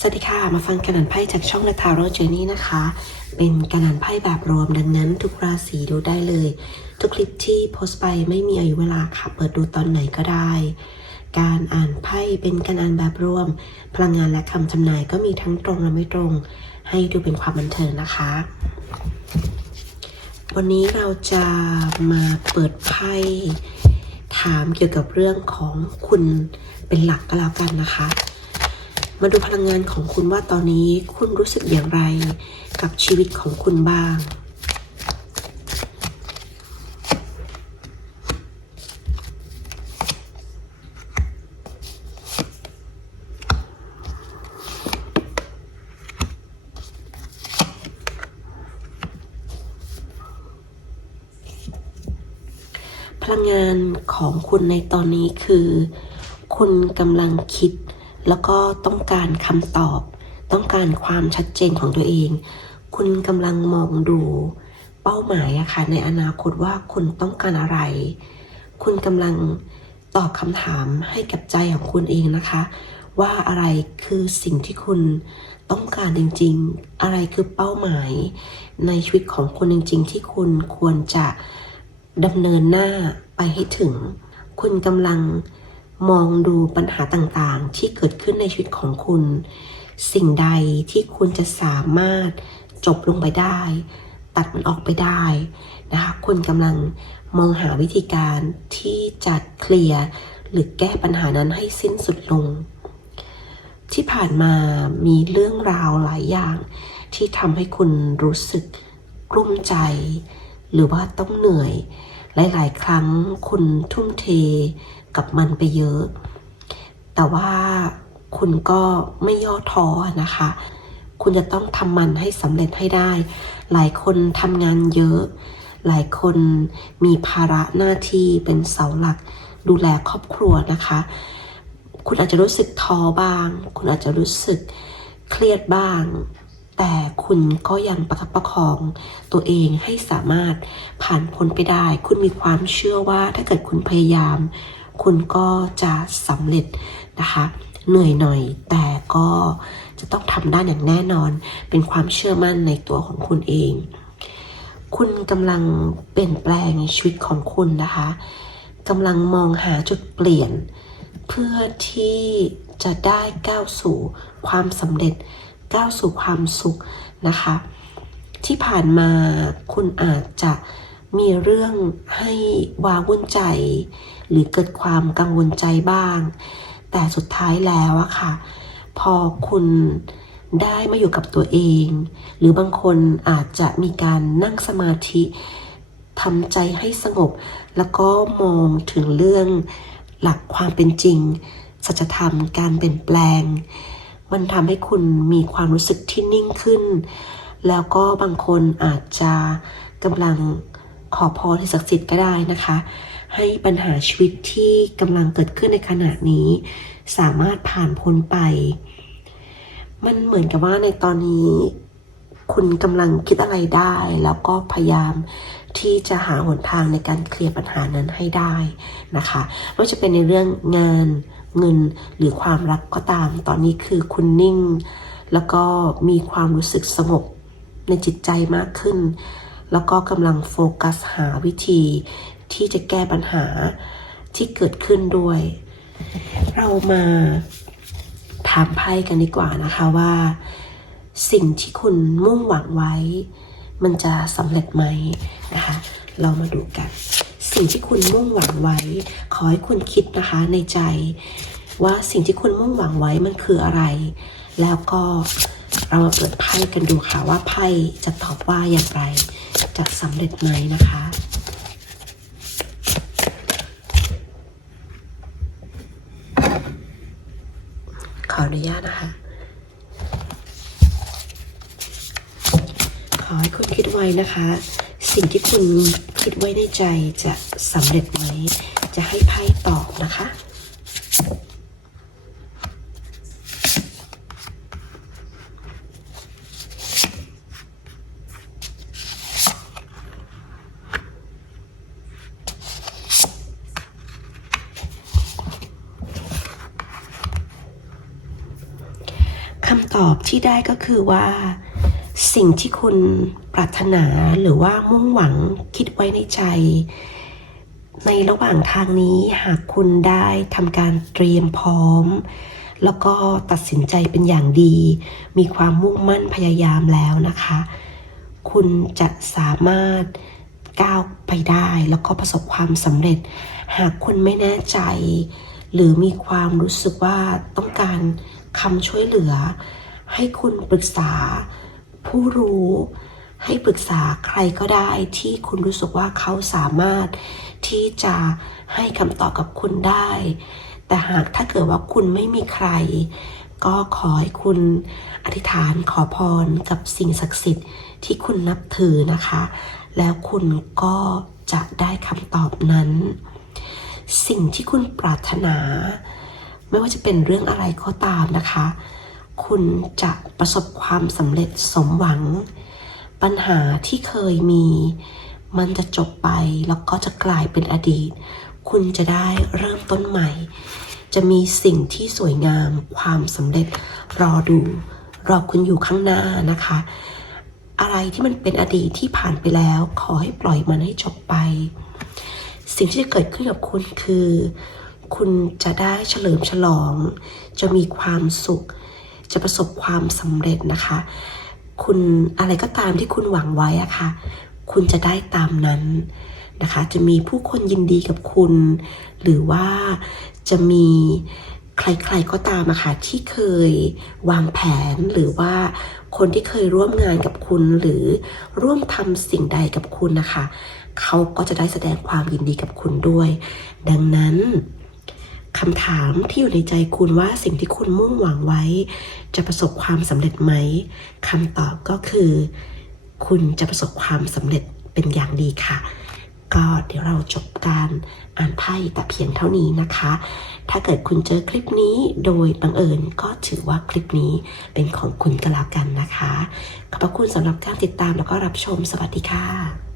สวัสดีค่ะ มาฟังการอ่านไพ่จากช่องนัทาโรเจนี่นะคะ เป็นการอ่านไพ่แบบรวมดังนั้นทุกราศีดูได้เลย ทุกคลิปที่โพสต์ไปไม่มีอายุเวลาค่ะ เปิดดูตอนไหนก็ได้ การอ่านไพ่เป็นการอ่านแบบรวม พลังงานและคำทำนายก็มีทั้งตรงและไม่ตรง ให้ดูเป็นความบันเทิงนะคะ วันนี้เราจะมาเปิดไพ่ถามเกี่ยวกับเรื่องของคุณเป็นหลักก็แล้วกันนะคะ มาดูพลังงานของคุณว่าตอนนี้คุณรู้สึกอย่างไรกับชีวิตของคุณบ้างพลังงานของคุณในตอนนี้คือ คุณกำลังคิด แล้วก็ต้องการคำตอบ ต้องการความชัดเจนของตัวเอง คุณกำลังมองดูเป้าหมายอะค่ะในอนาคตว่าคุณต้องการอะไร คุณกำลังตอบคำถามให้กับใจของคุณเองนะคะ ว่าอะไรคือสิ่งที่คุณต้องการจริงๆ อะไรคือเป้าหมายในชีวิตของคุณจริง ๆ ที่คุณควรจะดำเนินหน้าไปให้ถึง คุณกำลัง มองดูปัญหาต่างๆ ที่เกิดขึ้นในชีวิตของคุณ สิ่งใดที่คุณจะสามารถจบลงไปได้ ตัดมันออกไปได้นะคะคุณกำลังมองหาวิธีการที่จะเคลียร์หรือแก้ปัญหานั้นให้สิ้นสุดลง ที่ผ่านมามีเรื่องราวหลายอย่าง ที่ทำให้คุณรู้สึกกลุ้มใจ หรือว่าต้องเหนื่อย หลาย ๆ ครั้งคุณทุ่มเทกับมันไปเยอะ แต่ว่าคุณก็ไม่ย่อท้อนะคะ คุณจะต้องทำมันให้สำเร็จให้ได้ หลายคนทำงานเยอะ หลายคนมีภาระหน้าที่เป็นเสาหลัก ดูแลครอบครัวนะคะ คุณอาจจะรู้สึกท้อบ้าง คุณอาจจะรู้สึกเครียดบ้าง แต่คุณก็ยังประคับประคองตัวเองให้สามารถผ่านพ้นไปได้ คุณมีความเชื่อว่าถ้าเกิดคุณพยายาม คุณก็จะสำเร็จนะคะ เหนื่อยหน่อยแต่ก็จะต้องทำได้อย่างแน่นอน เป็นความเชื่อมั่นในตัวของคุณเอง คุณกำลังเปลี่ยนแปลงชีวิตของคุณนะคะกำลังมองหาจุดเปลี่ยน เพื่อที่จะได้ก้าวสู่ความสำเร็จ ก้าวสู่ความสุขนะคะ ที่ผ่านมาคุณอาจจะมีเรื่องให้วาวุ่นใจ หรือเกิดความกังวลใจบ้าง แต่สุดท้ายแล้วอะค่ะ พอคุณได้มาอยู่กับตัวเอง หรือบางคนอาจจะมีการนั่งสมาธิทำใจให้สงบ แล้วก็มองถึงเรื่องหลักความเป็นจริง สัจธรรมการเปลี่ยนแปลง มันทำให้คุณมีความรู้สึกที่นิ่งขึ้น แล้วก็บางคนอาจจะกำลังขอพรที่ศักดิ์สิทธิ์ก็ได้นะคะ ให้ปัญหาชีวิตที่กำลังเกิดขึ้นในขณะนี้ สามารถผ่านพ้นไป มันเหมือนกับว่าในตอนนี้ คุณกำลังคิดอะไรได้ แล้วก็พยายามที่จะหาหนทางในการเคลียร์ปัญหานั้นให้ได้นะคะไม่ว่าจะเป็นในเรื่องงาน เงินหรือความรักก็ตาม ตอนนี้คือคุณนิ่ง แล้วก็มีความรู้สึกสงบในจิตใจมากขึ้น แล้วก็กำลังโฟกัสหาวิธีที่จะแก้ปัญหาที่เกิดขึ้นด้วย เรามาถามไพ่กันดีกว่านะคะว่า สิ่งที่คุณมุ่งหวังไว้ มันจะสำเร็จไหมนะคะ เรามาดูกัน สิ่งที่คุณมุ่งหวังไว้ ขอให้คุณคิดนะคะในใจ ว่าสิ่งที่คุณมุ่งหวังไว้มันคืออะไร แล้วก็เรามาเปิดไพ่กันดูค่ะว่าไพ่จะตอบว่าอย่างไร จะสำเร็จไหมนะคะขออนุญาตนะคะ ขอให้คุณคิดไว้นะคะ สิ่งที่คุณคิดไว้ในใจจะสำเร็จไหม จะให้ไพ่ตอบนะคะคคำตอบที่ได้ก็คือว่า สิ่งที่คุณปรารถนาหรือว่ามุ่งหวังคิดไว้ในใจ ในระหว่างทางนี้หากคุณได้ทำการเตรียมพร้อม แล้วก็ตัดสินใจเป็นอย่างดี มีความมุ่งมั่นพยายามแล้วนะคะ คุณจะสามารถก้าวไปได้แล้วก็ประสบความสำเร็จ หากคุณไม่แน่ใจ หรือมีความรู้สึกว่าต้องการคำช่วยเหลือ ให้คุณปรึกษา ผู้รู้ให้ปรึกษาใครก็ได้ที่คุณรู้สึกว่าเขาสามารถที่จะให้คำตอบกับคุณได้ แต่หากถ้าเกิดว่าคุณไม่มีใคร ก็ขอให้คุณอธิษฐานขอพรกับสิ่งศักดิ์สิทธิ์ที่คุณนับถือนะคะ แล้วคุณก็จะได้คำตอบนั้น สิ่งที่คุณปรารถนา ไม่ว่าจะเป็นเรื่องอะไรก็ตามนะคะ คุณจะประสบความสำเร็จสมหวัง ปัญหาที่เคยมี มันจะจบไปแล้วก็จะกลายเป็นอดีต คุณจะได้เริ่มต้นใหม่ จะมีสิ่งที่สวยงามความสำเร็จรอดู รอคุณอยู่ข้างหน้านะคะ อะไรที่มันเป็นอดีตที่ผ่านไปแล้ว ขอให้ปล่อยมันให้จบไป สิ่งที่จะเกิดขึ้นกับคุณคือ คุณจะได้เฉลิมฉลอง จะมีความสุข จะประสบความสำเร็จนะคะ คุณอะไรก็ตามที่คุณหวังไว้อะค่ะ คุณจะได้ตามนั้นนะคะ จะมีผู้คนยินดีกับคุณ หรือว่าจะมีใครๆก็ตามอะค่ะที่เคยวางแผนหรือว่าคนที่เคยร่วมงานกับคุณ หรือร่วมทำสิ่งใดกับคุณนะคะ เขาก็จะได้แสดงความยินดีกับคุณด้วย ดังนั้น คำถามที่อยู่ในใจคุณว่าสิ่งที่คุณมุ่งหวังไว้ จะประสบความสำเร็จไหมคำตอบก็คือ คุณจะประสบความสำเร็จเป็นอย่างดีค่ะ ก็เดี๋ยวเราจบการอ่านไพ่แต่เพียงเท่านี้นะคะ ถ้าเกิดคุณเจอคลิปนี้โดยบังเอิญก็ถือว่าคลิปนี้เป็นของคุณก็แล้วกันนะคะ ขอบพระคุณสำหรับการติดตามแล้วก็รับชมสวัสดีค่ะ